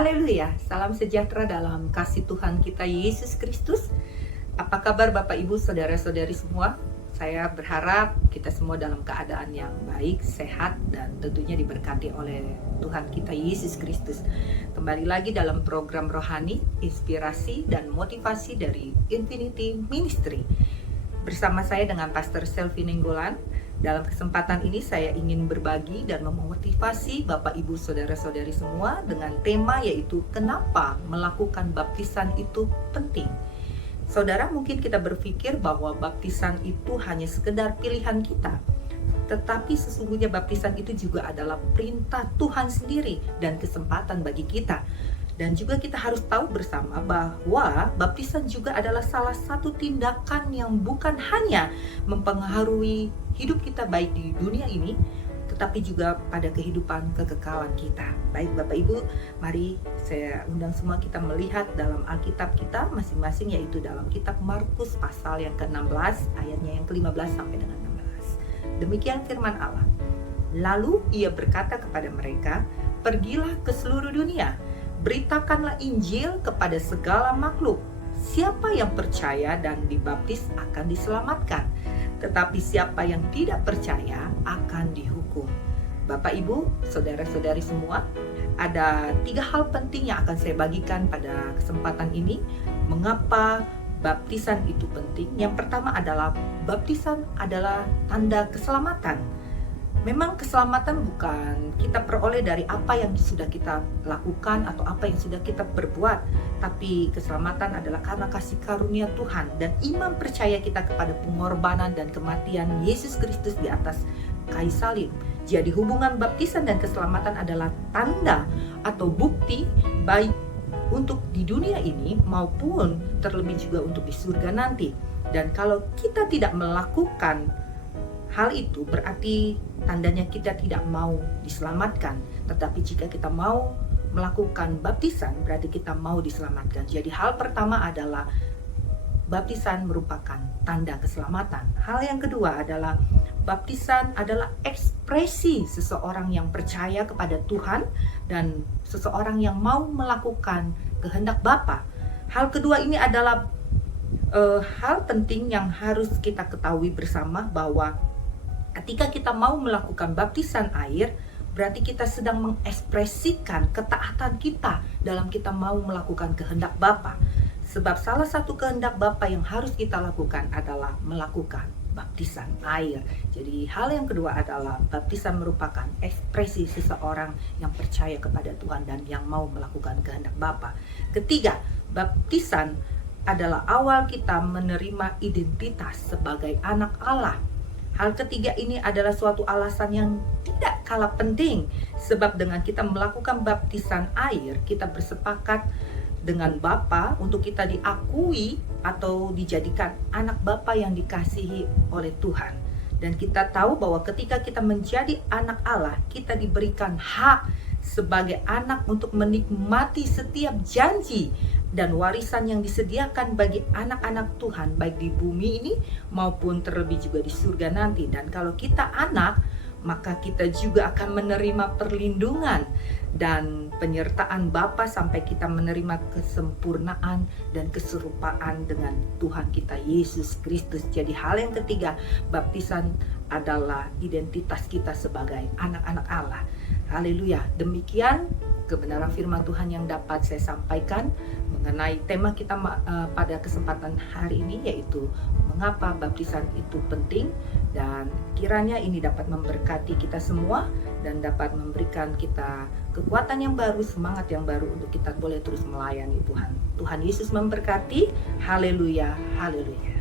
Haleluya, salam sejahtera dalam kasih Tuhan kita Yesus Kristus. Apa kabar Bapak Ibu, saudara-saudari semua? Saya berharap kita semua dalam keadaan yang baik, sehat, dan tentunya diberkati oleh Tuhan kita Yesus Kristus. Kembali lagi dalam program rohani, inspirasi, dan motivasi dari Infinity Ministry. Bersama saya dengan Pastor Selvi Nenggolan. Dalam kesempatan ini saya ingin berbagi dan memotivasi Bapak Ibu Saudara-saudari semua dengan tema yaitu kenapa melakukan baptisan itu penting. Saudara, mungkin kita berpikir bahwa baptisan itu hanya sekedar pilihan kita. Tetapi sesungguhnya baptisan itu juga adalah perintah Tuhan sendiri dan kesempatan bagi kita. Dan juga kita harus tahu bersama bahwa baptisan juga adalah salah satu tindakan yang bukan hanya mempengaruhi hidup kita baik di dunia ini, tetapi juga pada kehidupan kekekalan kita. Baik Bapak Ibu, mari saya undang semua kita melihat dalam Alkitab kita masing-masing, yaitu dalam kitab Markus pasal yang ke-16 ayatnya yang ke-15 sampai dengan 16. Demikian firman Allah. Lalu ia berkata kepada mereka, "Pergilah ke seluruh dunia, beritakanlah Injil kepada segala makhluk. Siapa yang percaya dan dibaptis akan diselamatkan, tetapi siapa yang tidak percaya akan dihukum." Bapak Ibu, saudara-saudari semua, ada 3 hal penting yang akan saya bagikan pada kesempatan ini. Mengapa baptisan itu penting? Yang pertama adalah baptisan adalah tanda keselamatan. Memang keselamatan bukan kita peroleh dari apa yang sudah kita lakukan atau apa yang sudah kita perbuat, tapi keselamatan adalah karena kasih karunia Tuhan dan iman percaya kita kepada pengorbanan dan kematian Yesus Kristus di atas kayu salib. Jadi hubungan baptisan dan keselamatan adalah tanda atau bukti baik untuk di dunia ini maupun terlebih juga untuk di surga nanti. Dan kalau kita tidak melakukan hal itu, berarti tandanya kita tidak mau diselamatkan. Tetapi jika kita mau melakukan baptisan, berarti kita mau diselamatkan. Jadi hal pertama adalah baptisan merupakan tanda keselamatan. Hal yang kedua adalah baptisan adalah ekspresi seseorang yang percaya kepada Tuhan dan seseorang yang mau melakukan kehendak Bapa. Hal kedua ini adalah hal penting yang harus kita ketahui bersama, bahwa ketika kita mau melakukan baptisan air, berarti kita sedang mengekspresikan ketaatan kita dalam kita mau melakukan kehendak Bapa. Sebab salah satu kehendak Bapa yang harus kita lakukan adalah melakukan baptisan air. Jadi hal yang kedua adalah baptisan merupakan ekspresi seseorang yang percaya kepada Tuhan dan yang mau melakukan kehendak Bapa. Ketiga, baptisan adalah awal kita menerima identitas sebagai anak Allah. Hal ketiga ini adalah suatu alasan yang tidak kalah penting, sebab dengan kita melakukan baptisan air, kita bersepakat dengan Bapa untuk kita diakui atau dijadikan anak Bapa yang dikasihi oleh Tuhan. Dan kita tahu bahwa ketika kita menjadi anak Allah, kita diberikan hak sebagai anak untuk menikmati setiap janji dan warisan yang disediakan bagi anak-anak Tuhan, baik di bumi ini maupun terlebih juga di surga nanti. Dan kalau kita anak, maka kita juga akan menerima perlindungan dan penyertaan Bapa sampai kita menerima kesempurnaan dan keserupaan dengan Tuhan kita Yesus Kristus. Jadi hal yang ketiga, baptisan adalah identitas kita sebagai anak-anak Allah. Haleluya. Demikian kebenaran firman Tuhan yang dapat saya sampaikan mengenai tema kita pada kesempatan hari ini, yaitu mengapa baptisan itu penting. Dan kiranya ini dapat memberkati kita semua dan dapat memberikan kita kekuatan yang baru, semangat yang baru untuk kita boleh terus melayani Tuhan. Tuhan Yesus memberkati. Haleluya, haleluya.